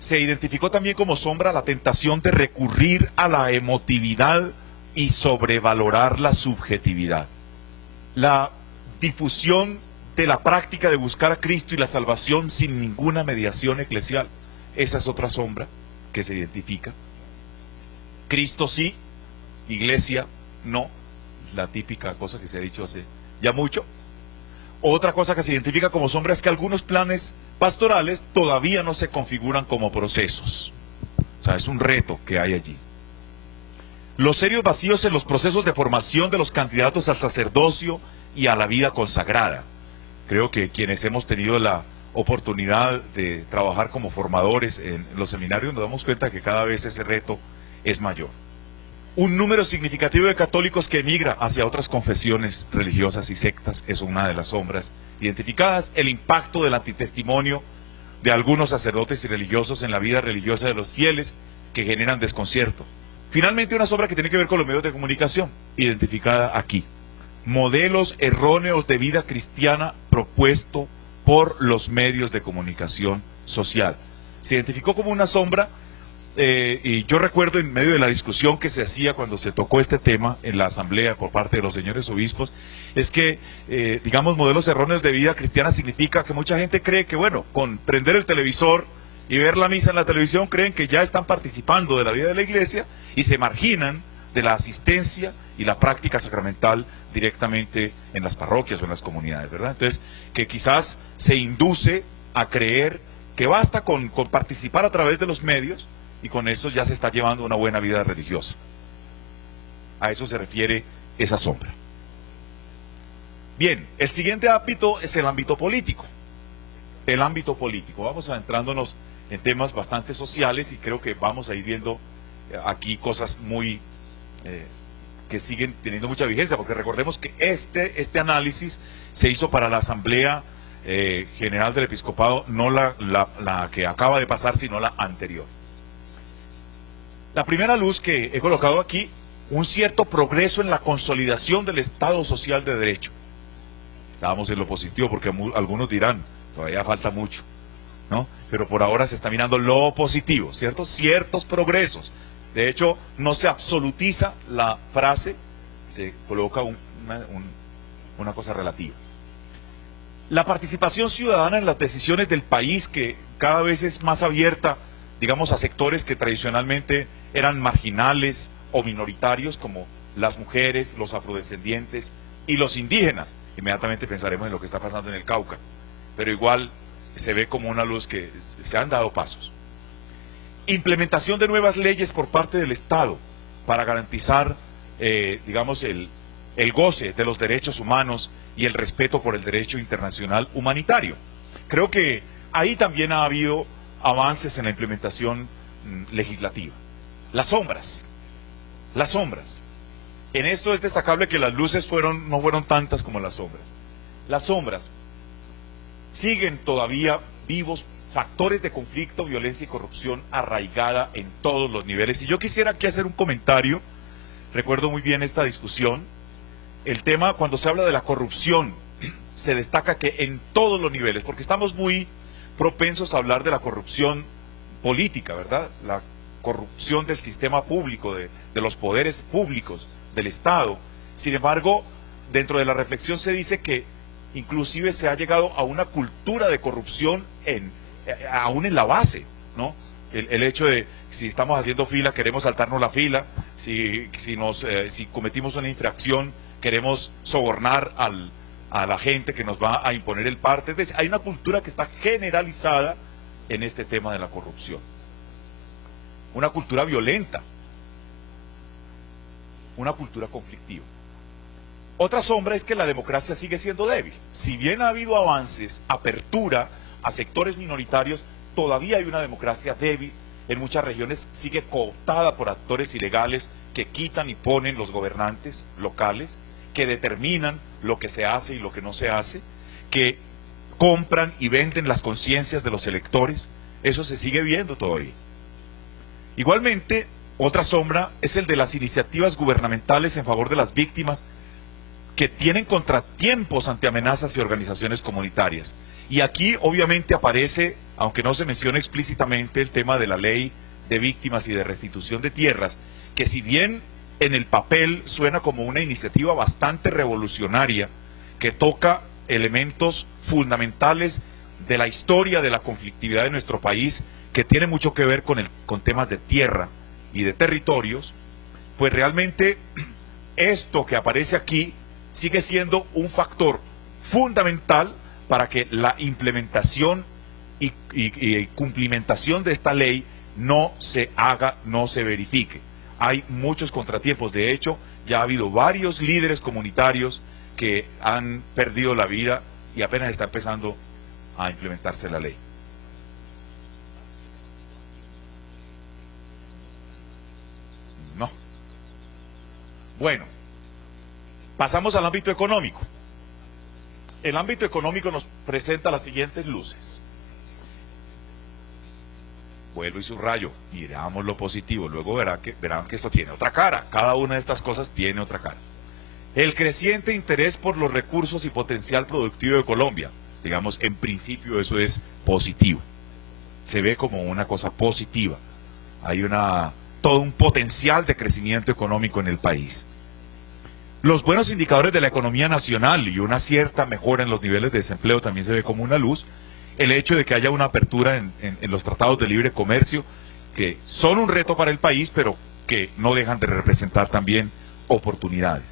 se identificó también como sombra la tentación de recurrir a la emotividad y sobrevalorar la subjetividad. La difusión de la práctica de buscar a Cristo y la salvación sin ninguna mediación eclesial. Esa es otra sombra que se identifica. Cristo sí, Iglesia no. La típica cosa que se ha dicho hace ya mucho. Otra cosa que se identifica como sombra es que algunos planes pastorales todavía no se configuran como procesos. O sea, es un reto que hay allí. Los serios vacíos en los procesos de formación de los candidatos al sacerdocio y a la vida consagrada. Creo que quienes hemos tenido la oportunidad de trabajar como formadores en los seminarios nos damos cuenta que cada vez ese reto es mayor. Un número significativo de católicos que emigra hacia otras confesiones religiosas y sectas es una de las sombras identificadas. El impacto del antitestimonio de algunos sacerdotes y religiosos en la vida religiosa de los fieles que generan desconcierto. Finalmente, una sombra que tiene que ver con los medios de comunicación, identificada aquí. Modelos erróneos de vida cristiana propuesto por los medios de comunicación social. Se identificó como una sombra. Y yo recuerdo en medio de la discusión que se hacía cuando se tocó este tema en la asamblea por parte de los señores obispos, es que, digamos, modelos erróneos de vida cristiana significa que mucha gente cree que, bueno, con prender el televisor y ver la misa en la televisión, creen que ya están participando de la vida de la iglesia y se marginan de la asistencia y la práctica sacramental directamente en las parroquias o en las comunidades, ¿verdad? Entonces, que quizás se induce a creer que basta con participar a través de los medios y con eso ya se está llevando una buena vida religiosa. A eso se refiere esa sombra. Bien, el siguiente ámbito es el ámbito político. El ámbito político. Vamos adentrándonos en temas bastante sociales y creo que vamos a ir viendo aquí cosas muy que siguen teniendo mucha vigencia, porque recordemos que este análisis se hizo para la Asamblea General del Episcopado, no la que acaba de pasar, sino la anterior. La primera luz que he colocado aquí, un cierto progreso en la consolidación del Estado social de derecho. Estábamos en lo positivo porque algunos dirán, todavía falta mucho, ¿no? Pero por ahora se está mirando lo positivo, ¿cierto? Ciertos progresos. De hecho, no se absolutiza la frase, se coloca una cosa relativa. La participación ciudadana en las decisiones del país, que cada vez es más abierta, digamos, a sectores que tradicionalmente eran marginales o minoritarios, como las mujeres, los afrodescendientes y los indígenas. Inmediatamente pensaremos en lo que está pasando en el Cauca, pero igual se ve como una luz que se han dado pasos. Implementación de nuevas leyes por parte del Estado para garantizar, digamos, el goce de los derechos humanos y el respeto por el derecho internacional humanitario. Creo que ahí también ha habido avances en la implementación legislativa. Las sombras. En esto es destacable que las luces no fueron tantas como las sombras. Las sombras siguen todavía vivos factores de conflicto, violencia y corrupción arraigada en todos los niveles. Y yo quisiera aquí hacer un comentario. Recuerdo muy bien esta discusión. El tema, cuando se habla de la corrupción, se destaca que en todos los niveles, porque estamos muy propensos a hablar de la corrupción política, ¿verdad? La corrupción del sistema público, de los poderes públicos, del Estado. Sin embargo, dentro de la reflexión se dice que inclusive se ha llegado a una cultura de corrupción aún en la base, ¿no? El hecho de, si estamos haciendo fila, queremos saltarnos la fila, si cometimos una infracción, queremos sobornar a la gente que nos va a imponer el parte. Entonces, hay una cultura que está generalizada en este tema de la corrupción. Una cultura violenta, una cultura conflictiva. Otra sombra es que la democracia sigue siendo débil. Si bien ha habido avances, apertura a sectores minoritarios, todavía hay una democracia débil. En muchas regiones sigue cooptada por actores ilegales que quitan y ponen los gobernantes locales, que determinan lo que se hace y lo que no se hace, que compran y venden las conciencias de los electores. Eso se sigue viendo todavía. Igualmente, otra sombra es el de las iniciativas gubernamentales en favor de las víctimas, que tienen contratiempos ante amenazas y organizaciones comunitarias. Y aquí obviamente aparece aunque no se menciona explícitamente el tema de la ley de víctimas y de restitución de tierras, que si bien en el papel suena como una iniciativa bastante revolucionaria, que toca elementos fundamentales de la historia de la conflictividad de nuestro país, que tiene mucho que ver con temas de tierra y de territorios, pues realmente esto que aparece aquí sigue siendo un factor fundamental para que la implementación y cumplimentación de esta ley no se haga, no se verifique. Hay muchos contratiempos. De hecho, ya ha habido varios líderes comunitarios que han perdido la vida y apenas está empezando a implementarse la ley. No. Bueno, pasamos al ámbito económico. El ámbito económico nos presenta las siguientes luces. Vuelvo y subrayo, miramos lo positivo, luego verán que esto tiene otra cara. Cada una de estas cosas tiene otra cara. El creciente interés por los recursos y potencial productivo de Colombia, digamos, en principio eso es positivo. Se ve como una cosa positiva. Hay todo un potencial de crecimiento económico en el país. Los buenos indicadores de la economía nacional y una cierta mejora en los niveles de desempleo también se ve como una luz. El hecho de que haya una apertura en los tratados de libre comercio, que son un reto para el país, pero que no dejan de representar también oportunidades.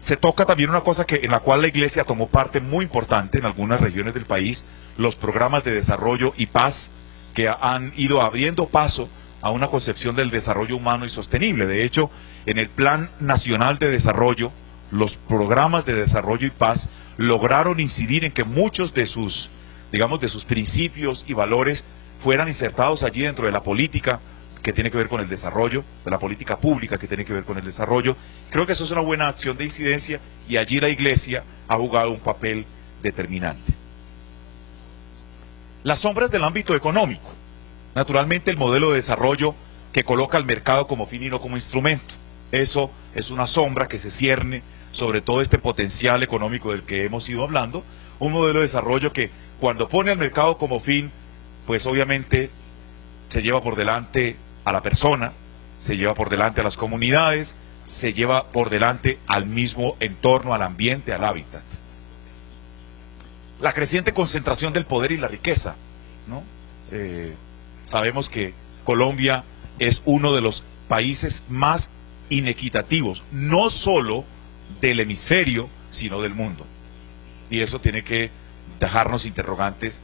Se toca también una cosa en la cual la Iglesia tomó parte muy importante en algunas regiones del país, los programas de desarrollo y paz, que han ido abriendo paso a una concepción del desarrollo humano y sostenible. De hecho, en el Plan Nacional de Desarrollo, los programas de desarrollo y paz lograron incidir en que muchos de sus principios y valores fueran insertados allí dentro de la política que tiene que ver con el desarrollo, de la política pública que tiene que ver con el desarrollo. Creo que eso es una buena acción de incidencia y allí la Iglesia ha jugado un papel determinante. Las sombras del ámbito económico. Naturalmente el modelo de desarrollo que coloca al mercado como fin y no como instrumento. Eso es una sombra que se cierne sobre todo este potencial económico del que hemos ido hablando. Un modelo de desarrollo que cuando pone al mercado como fin, pues obviamente se lleva por delante a la persona, se lleva por delante a las comunidades, se lleva por delante al mismo entorno, al ambiente, al hábitat. La creciente concentración del poder y la riqueza, ¿no? Sabemos que Colombia es uno de los países más inequitativos, no solo del hemisferio, sino del mundo. Y eso tiene que dejarnos interrogantes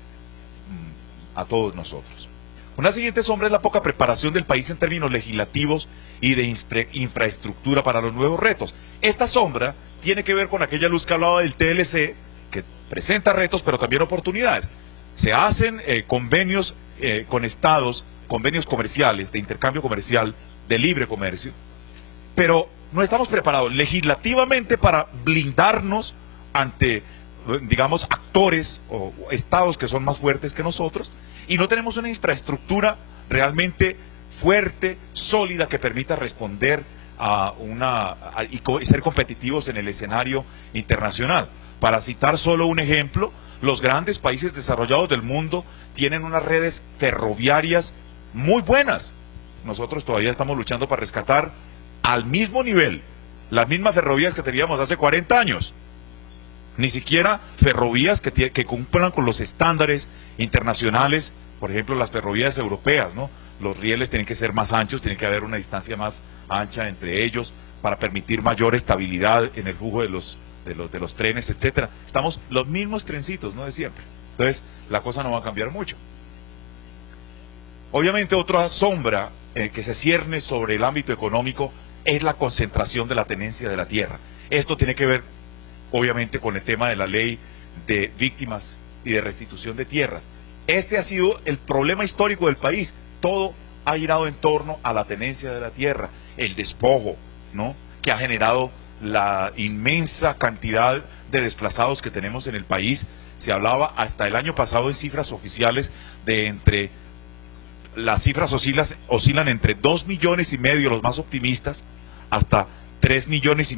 a todos nosotros. Una siguiente sombra es la poca preparación del país en términos legislativos y de infraestructura para los nuevos retos. Esta sombra tiene que ver con aquella luz que hablaba del TLC, que presenta retos pero también oportunidades. Se hacen convenios con estados, convenios comerciales, de intercambio comercial, de libre comercio, pero no estamos preparados legislativamente para blindarnos ante, digamos, actores o estados que son más fuertes que nosotros, y no tenemos una infraestructura realmente fuerte, sólida, que permita responder y ser competitivos en el escenario internacional. Para citar solo un ejemplo, los grandes países desarrollados del mundo tienen unas redes ferroviarias muy buenas. Nosotros todavía estamos luchando para rescatar al mismo nivel las mismas ferrovías que teníamos hace 40 años. Ni siquiera ferrovías que cumplan con los estándares internacionales, por ejemplo las ferrovías europeas, ¿no? Los rieles tienen que ser más anchos, tiene que haber una distancia más ancha entre ellos para permitir mayor estabilidad en el flujo de los trenes, etcétera. Estamos los mismos trencitos, ¿no? De siempre. Entonces, la cosa no va a cambiar mucho. Obviamente, otra sombra que se cierne sobre el ámbito económico es la concentración de la tenencia de la tierra. Esto tiene que ver, obviamente, con el tema de la ley de víctimas y de restitución de tierras. Este ha sido el problema histórico del país. Todo ha girado en torno a la tenencia de la tierra, el despojo, ¿no?, que ha generado la inmensa cantidad de desplazados que tenemos en el país. Se hablaba hasta el año pasado en cifras oficiales de las cifras oscilan entre 2,5 millones los más optimistas, hasta 3,5 millones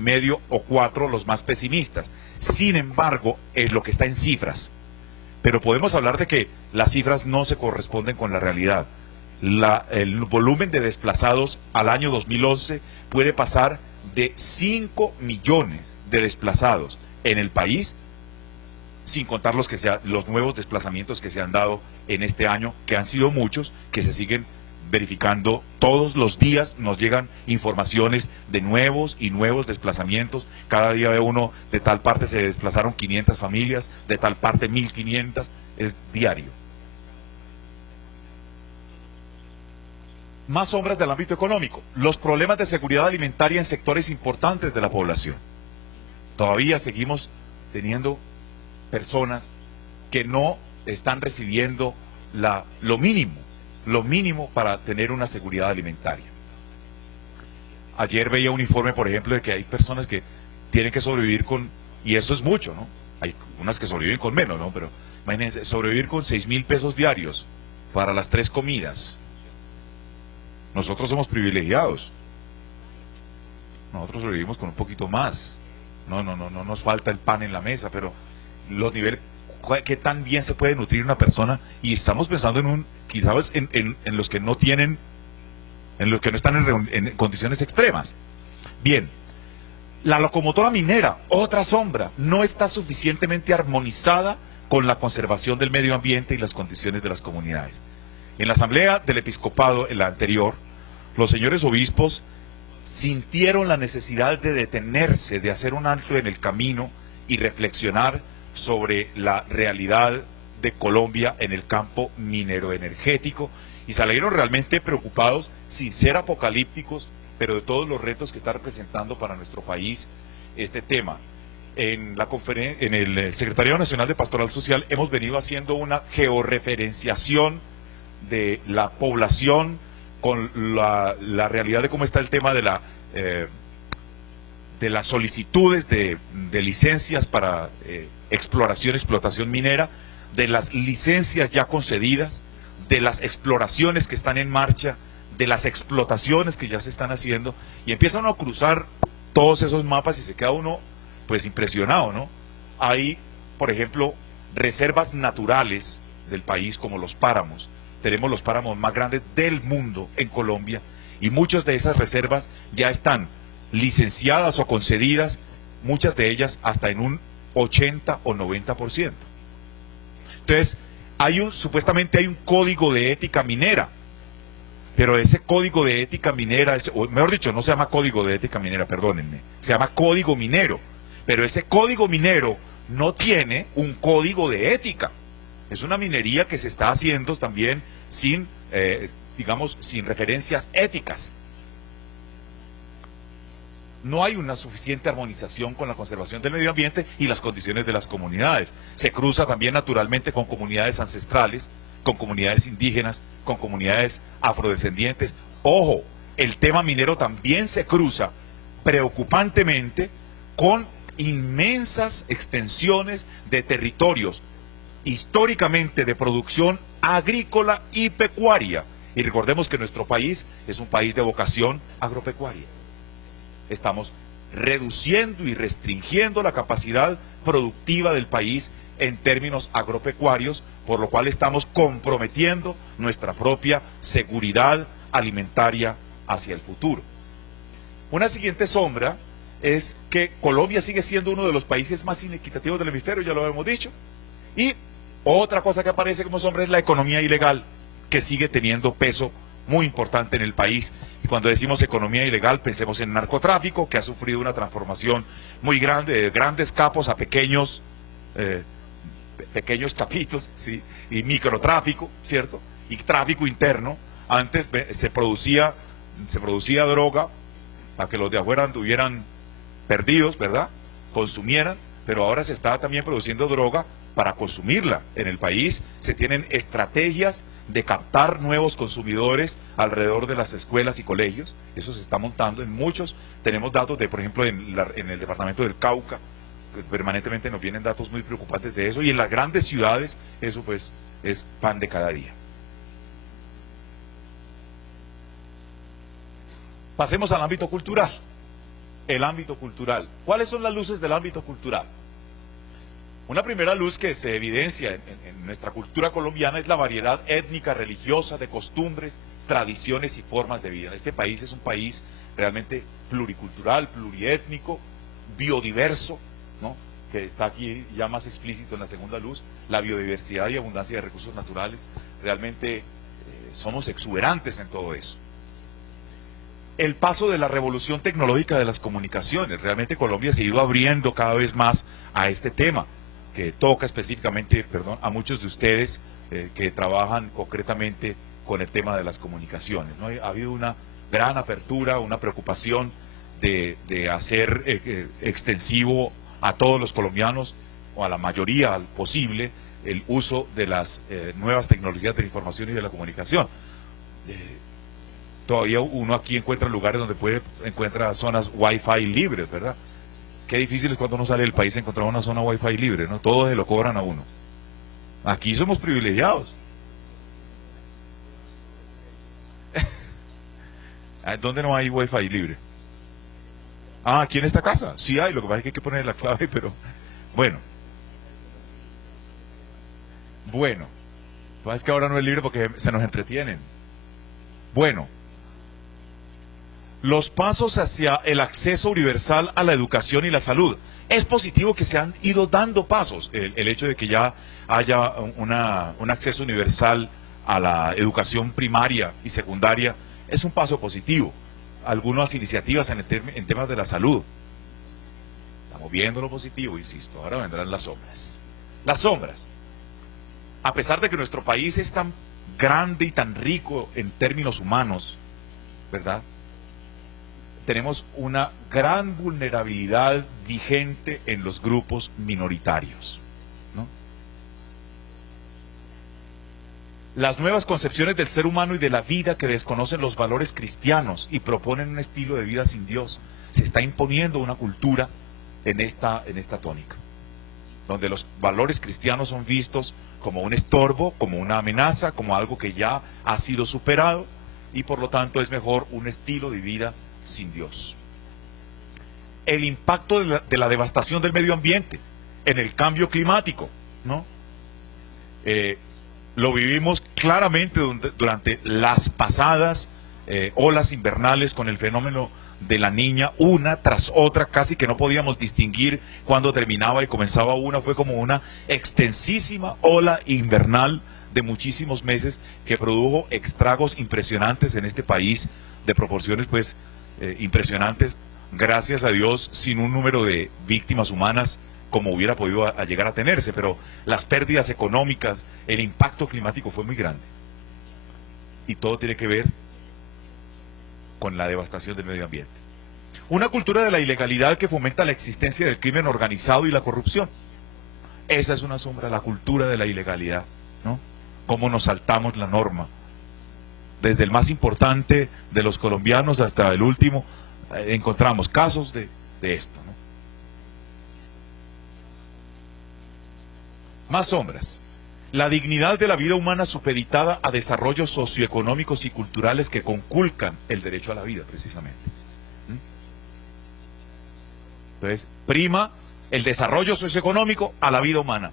o 4 los más pesimistas. Sin embargo, es lo que está en cifras. pero podemos hablar de que las cifras no se corresponden con la realidad. El volumen de desplazados al año 2011 puede pasar de 5 millones de desplazados en el país, sin contar los nuevos desplazamientos que se han dado en este año, que han sido muchos, que se siguen verificando todos los días. Nos llegan informaciones de nuevos y nuevos desplazamientos. Cada día ve uno, de tal parte se desplazaron 500 familias, de tal parte 1500, es diario. Más sombras del ámbito económico. Los problemas de seguridad alimentaria en sectores importantes de la población. Todavía seguimos teniendo personas que no están recibiendo lo mínimo para tener una seguridad alimentaria. Ayer veía un informe, por ejemplo, de que hay personas que tienen que sobrevivir y eso es mucho, ¿no? Hay unas que sobreviven con menos, ¿no? Pero imagínense, sobrevivir con 6.000 pesos diarios para las 3 comidas. Nosotros somos privilegiados. Nosotros sobrevivimos con un poquito más. No nos falta el pan en la mesa, pero los niveles, qué tan bien se puede nutrir una persona, y estamos pensando quizás en los que no tienen, en los que no están en condiciones extremas. Bien, la locomotora minera, otra sombra, no está suficientemente armonizada con la conservación del medio ambiente y las condiciones de las comunidades. En la asamblea del episcopado, en la anterior, los señores obispos sintieron la necesidad de detenerse, de hacer un alto en el camino y reflexionar sobre la realidad de Colombia en el campo minero energético, y salieron realmente preocupados, sin ser apocalípticos, pero de todos los retos que está representando para nuestro país este tema. En el Secretariado Nacional de Pastoral Social hemos venido haciendo una georreferenciación de la población con la realidad de cómo está el tema de las solicitudes de licencias para explotación minera, de las licencias ya concedidas, de las exploraciones que están en marcha, de las explotaciones que ya se están haciendo, y empieza uno a cruzar todos esos mapas y se queda uno pues impresionado, ¿no? Hay, por ejemplo, reservas naturales del país como los páramos. Tenemos los páramos más grandes del mundo en Colombia, y muchas de esas reservas ya están licenciadas o concedidas, muchas de ellas hasta en un 80 o 90%. Entonces, supuestamente hay un código de ética minera, pero ese código de ética minera, o mejor dicho, no se llama código de ética minera, perdónenme, se llama código minero, pero ese código minero no tiene un código de ética. Es una minería que se está haciendo también sin referencias éticas. No hay una suficiente armonización con la conservación del medio ambiente y las condiciones de las comunidades. Se cruza también naturalmente con comunidades ancestrales, con comunidades indígenas, con comunidades afrodescendientes. Ojo, el tema minero también se cruza preocupantemente con inmensas extensiones de territorios históricamente de producción agrícola y pecuaria. Y recordemos que nuestro país es un país de vocación agropecuaria. Estamos reduciendo y restringiendo la capacidad productiva del país en términos agropecuarios, por lo cual estamos comprometiendo nuestra propia seguridad alimentaria hacia el futuro. Una siguiente sombra es que Colombia sigue siendo uno de los países más inequitativos del hemisferio, ya lo hemos dicho, y otra cosa que aparece como sombra es la economía ilegal, que sigue teniendo peso muy importante en el país. Y cuando decimos economía ilegal, pensemos en narcotráfico, que ha sufrido una transformación muy grande, de grandes capos a pequeños capitos, ¿sí? Y microtráfico, ¿cierto? Y tráfico interno. Antes se producía droga para que los de afuera anduvieran perdidos, ¿verdad? Consumieran, pero ahora se está también produciendo droga para consumirla en el país. Se tienen estrategias de captar nuevos consumidores alrededor de las escuelas y colegios. Eso se está montando en muchos. Tenemos datos de, por ejemplo, en el departamento del Cauca, permanentemente nos vienen datos muy preocupantes de eso, y en las grandes ciudades eso pues es pan de cada día. Pasemos al ámbito cultural. El ámbito cultural. ¿Cuáles son las luces del ámbito cultural? Una primera luz que se evidencia en nuestra cultura colombiana es la variedad étnica, religiosa, de costumbres, tradiciones y formas de vida. Este país es un país realmente pluricultural, pluriétnico, biodiverso, ¿no?, que está aquí ya más explícito en la segunda luz, la biodiversidad y abundancia de recursos naturales. Realmente somos exuberantes en todo eso. El paso de la revolución tecnológica de las comunicaciones. Realmente Colombia se ha ido abriendo cada vez más a este tema, que toca específicamente, a muchos de ustedes que trabajan concretamente con el tema de las comunicaciones, ¿no? Ha habido una gran apertura, una preocupación de hacer extensivo a todos los colombianos, o a la mayoría posible, el uso de las nuevas tecnologías de la información y de la comunicación. Todavía uno aquí encuentra lugares donde encuentra zonas Wi-Fi libres, ¿verdad? Qué difícil es cuando uno sale del país encontrar una zona Wi-Fi libre, ¿no? Todos se lo cobran a uno. Aquí somos privilegiados. ¿Dónde no hay Wi-Fi libre? Ah, aquí en esta casa. Sí hay, lo que pasa es que hay que poner la clave, pero... Bueno. Lo que pasa es que ahora no es libre porque se nos entretienen. Bueno. Los pasos hacia el acceso universal a la educación y la salud. Es positivo que se han ido dando pasos. El hecho de que ya haya un acceso universal a la educación primaria y secundaria es un paso positivo. Algunas iniciativas en temas de la salud. Estamos viendo lo positivo, insisto. Ahora vendrán las sombras. Las sombras. A pesar de que nuestro país es tan grande y tan rico en términos humanos, ¿verdad?, tenemos una gran vulnerabilidad vigente en los grupos minoritarios, ¿no? Las nuevas concepciones del ser humano y de la vida que desconocen los valores cristianos y proponen un estilo de vida sin Dios. Se está imponiendo una cultura en esta tónica, donde los valores cristianos son vistos como un estorbo, como una amenaza, como algo que ya ha sido superado, y por lo tanto es mejor un estilo de vida sin Dios. El impacto de la devastación del medio ambiente en el cambio climático, ¿no? Lo vivimos claramente durante las pasadas olas invernales con el fenómeno de la Niña, una tras otra, casi que no podíamos distinguir cuándo terminaba y comenzaba una. Fue como una extensísima ola invernal de muchísimos meses que produjo estragos impresionantes en este país, de proporciones pues impresionantes, gracias a Dios sin un número de víctimas humanas como hubiera podido llegar a tenerse, pero las pérdidas económicas, el impacto climático fue muy grande. Y todo tiene que ver con la devastación del medio ambiente. Una cultura de la ilegalidad que fomenta la existencia del crimen organizado y la corrupción. Esa es una sombra, la cultura de la ilegalidad, ¿no? Cómo nos saltamos la norma. Desde el más importante de los colombianos hasta el último, encontramos casos de esto, ¿no? Más sombras. La dignidad de la vida humana supeditada a desarrollos socioeconómicos y culturales que conculcan el derecho a la vida, precisamente. Entonces, prima el desarrollo socioeconómico a la vida humana.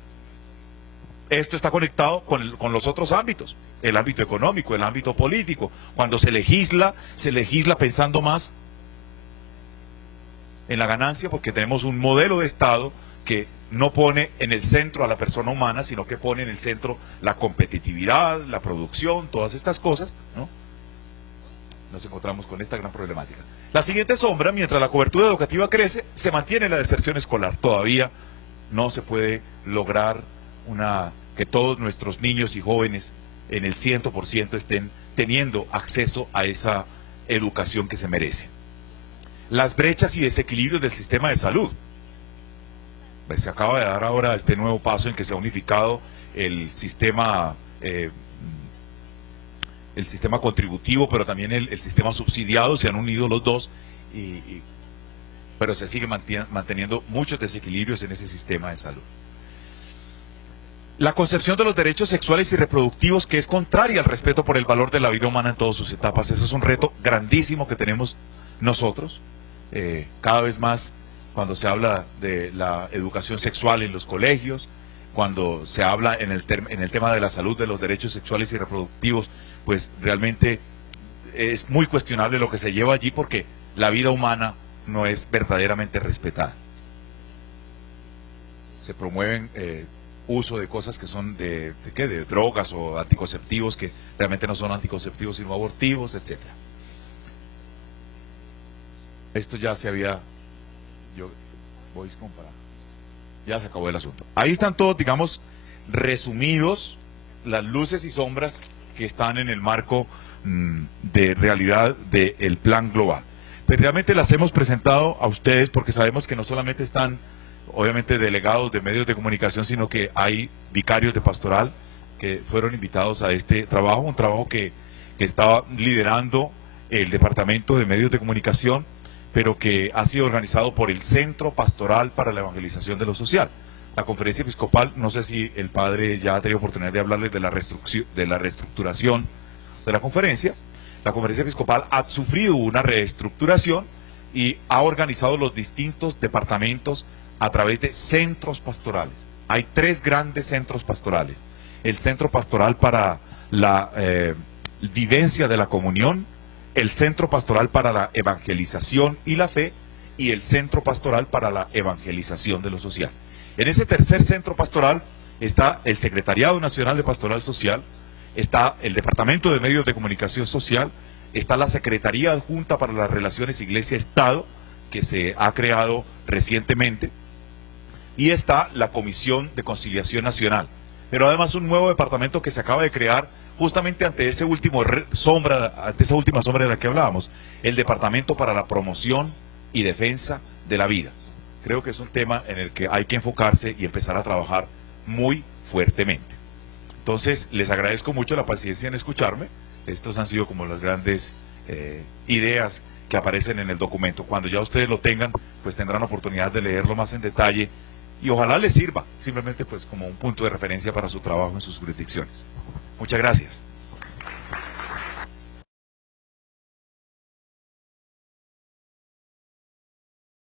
Esto está conectado con los otros ámbitos, el ámbito económico, el ámbito político. Cuando se legisla pensando más en la ganancia, porque tenemos un modelo de Estado que no pone en el centro a la persona humana, sino que pone en el centro la competitividad, la producción, todas estas cosas, ¿no? Nos encontramos con esta gran problemática. La siguiente sombra: mientras la cobertura educativa crece, se mantiene la deserción escolar. Todavía no se puede lograr que todos nuestros niños y jóvenes en el 100% estén teniendo acceso a esa educación que se merece. Las brechas y desequilibrios del sistema de salud. Se acaba de dar ahora este nuevo paso en que se ha unificado el sistema contributivo, pero también el sistema subsidiado. Se han unido los dos, pero se sigue manteniendo muchos desequilibrios en ese sistema de salud. La concepción de los derechos sexuales y reproductivos, que es contraria al respeto por el valor de la vida humana en todas sus etapas. Eso es un reto grandísimo que tenemos nosotros, cada vez más cuando se habla de la educación sexual en los colegios, cuando se habla en el tema de la salud, de los derechos sexuales y reproductivos, pues realmente es muy cuestionable lo que se lleva allí, porque la vida humana no es verdaderamente respetada. Se promueven uso de cosas que son de drogas o anticonceptivos que realmente no son anticonceptivos sino abortivos, etcétera. Esto ya se había, ya se acabó el asunto. Ahí están todos, digamos, resumidos las luces y sombras que están en el marco de realidad del plan global. Pero realmente las hemos presentado a ustedes porque sabemos que no solamente están, obviamente, delegados de medios de comunicación, sino que hay vicarios de pastoral que fueron invitados a este trabajo, un trabajo que estaba liderando el Departamento de Medios de Comunicación, pero que ha sido organizado por el Centro Pastoral para la Evangelización de lo Social. La Conferencia Episcopal, no sé si el padre ya ha tenido oportunidad de hablarles de la reestructuración de la conferencia. La Conferencia Episcopal ha sufrido una reestructuración y ha organizado los distintos departamentos a través de centros pastorales. Hay 3 grandes centros pastorales: el Centro Pastoral para la Vivencia de la Comunión, el Centro Pastoral para la Evangelización y la Fe, y el Centro Pastoral para la Evangelización de lo Social. En ese tercer centro pastoral está el Secretariado Nacional de Pastoral Social, está el Departamento de Medios de Comunicación Social, está la Secretaría Adjunta para las Relaciones Iglesia-Estado, que se ha creado recientemente, y está la Comisión de Conciliación Nacional. Pero además un nuevo departamento que se acaba de crear justamente ante esa última sombra de la que hablábamos, el Departamento para la Promoción y Defensa de la Vida. Creo que es un tema en el que hay que enfocarse y empezar a trabajar muy fuertemente. Entonces, les agradezco mucho la paciencia en escucharme. Estos han sido como las grandes ideas que aparecen en el documento. Cuando ya ustedes lo tengan, pues tendrán oportunidad de leerlo más en detalle y ojalá les sirva, simplemente pues como un punto de referencia para su trabajo en sus jurisdicciones. Muchas gracias.